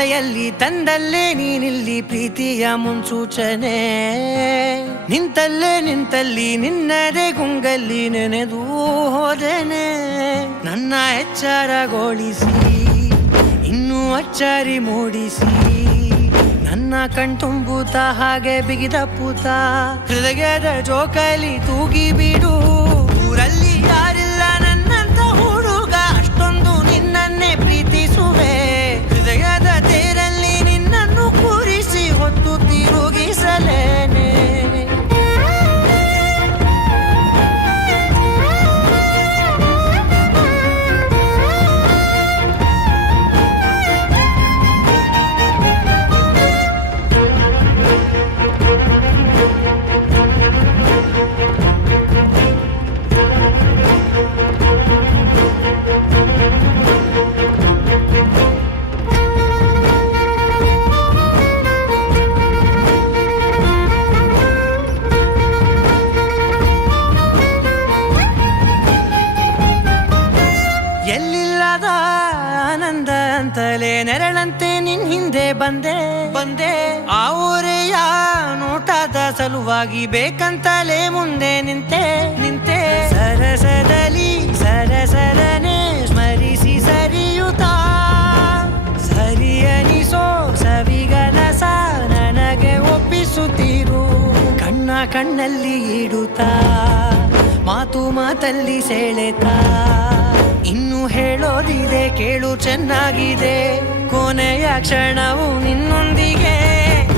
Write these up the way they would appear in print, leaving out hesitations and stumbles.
ಮಳೆಯಲ್ಲಿ ತಂದಲ್ಲೇ ನೀನಿಲ್ಲಿ ಪ್ರೀತಿಯ ಮುನ್ಸೂಚನೆ. ನಿಂತಲ್ಲಿ ನಿನ್ನದೇ ಗುಂಗಲ್ಲಿ ನೆನೆದು ಹೋದನೆ. ನನ್ನ ಎಚ್ಚರಗೊಳಿಸಿ ಇನ್ನೂ ಅಚ್ಚರಿ ಮೂಡಿಸಿ, ನನ್ನ ಕಣ್ತುಂಬುತ್ತ ಹಾಗೆ ಬಿಗಿದಪ್ಪುತ್ತ ಹೃದಯದ ಜೋಕಾಲಿ ತೂಗಿ ಬಿಡು. ಊರಲ್ಲಿ ಯಾರಿಲ್ಲ ನನ್ನಂತ ಹುಡುಗ, ಅಷ್ಟೊಂದು ನಿನ್ನನ್ನೇ ಪ್ರೀತಿಸುವೆ. ಹೃದಯದ ತೇರಲ್ಲಿ ನಿನ್ನನ್ನು ಕೂರಿಸಿ ಹೊತ್ತು ತಿರುಗಿಸಲೇನೆ. ಎಲ್ಲಿಲ್ಲದ ಆನಂದ ಅಂತಲೇ ನೆರಳಂತೆ ನಿನ್ ಹಿಂದೆ ಬಂದೆ. ಆ ಊರೆಯ ನೋಟದ ಸಲುವಾಗಿ ಬೇಕಂತಲೇ ಮುಂದೆ ನಿಂತೆ. ಸರಸದಲ್ಲಿ ಸರಸರನೆ ಸ್ಮರಿಸಿ ಸರಿಯುತ್ತಾ, ಸರಿಯನಿಸೋ ಸವಿಗನಸ ನನಗೆ ಒಪ್ಪಿಸುತ್ತೀರು. ಕಣ್ಣಲ್ಲಿ ಇಡುತ್ತಾ, ಮಾತಲ್ಲಿ ಸೆಳೆತಾ, ಇನ್ನು ಹೇಳೋದಿದೆ ಕೇಳು ಚೆನ್ನಾಗಿದೆ. ಕೊನೆಯ ಕ್ಷಣವು ನಿನ್ನೊಂದಿಗೆ.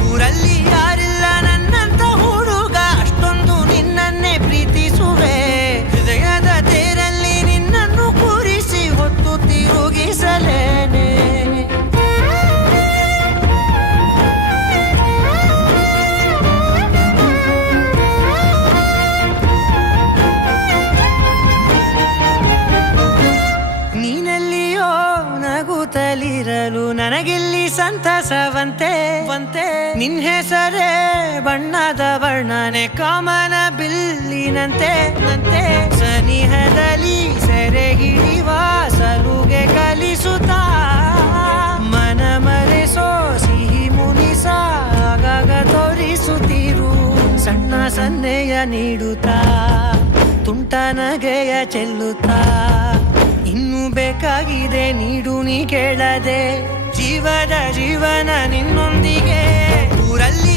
ಊರಲ್ಲಿ ಯಾರಿಲ್ಲ ನನ್ನಂತ ಹುಡುಗ, ಅಷ್ಟೊಂದು ನಿನ್ನನ್ನೇ ಪ್ರೀತಿಸುವೆ. ಹೃದಯದ ತೇರಲ್ಲಿ ನಿನ್ನನ್ನು ಕೂರಿಸಿ ಹೊತ್ತು ತಿರುಗಿಸಲೇನೆ. ನಗುತ್ತಲಿರಲು ನನಗಿಲ್ಲಿ ಸಂತಸವಂತೆ. ನಿನ್ ಹೆಸರೇ ಬಣ್ಣದ ವರ್ಣನೆ ಕಾಮನ ಬಿಲ್ಲಿನಂತೆ. ಸನಿಹದಲ್ಲಿ ಸೆರೆ ಹಿಡಿಯುವ ಸಲುಗೆ ಕಲಿಸುತ್ತಾ, ಮನ ಮರೆಸೋ ಸಿಹಿ ಮುನಿಸ ಆಗಾಗ ತೋರಿಸುತ್ತೀರು. ಸಣ್ಣ ಸನ್ನೆಯ ನೀಡುತ್ತಾ, ತುಂಟ ನಗೆಯ ಚೆಲ್ಲುತ್ತಾ, ಇನ್ನು ಬೇಕಾಗಿದೆ ನೀಡು ನೀ ಕೇಳದೆ. ಜೀವನ ನಿನ್ನೊಂದಿಗೆ. ಊರಲ್ಲಿ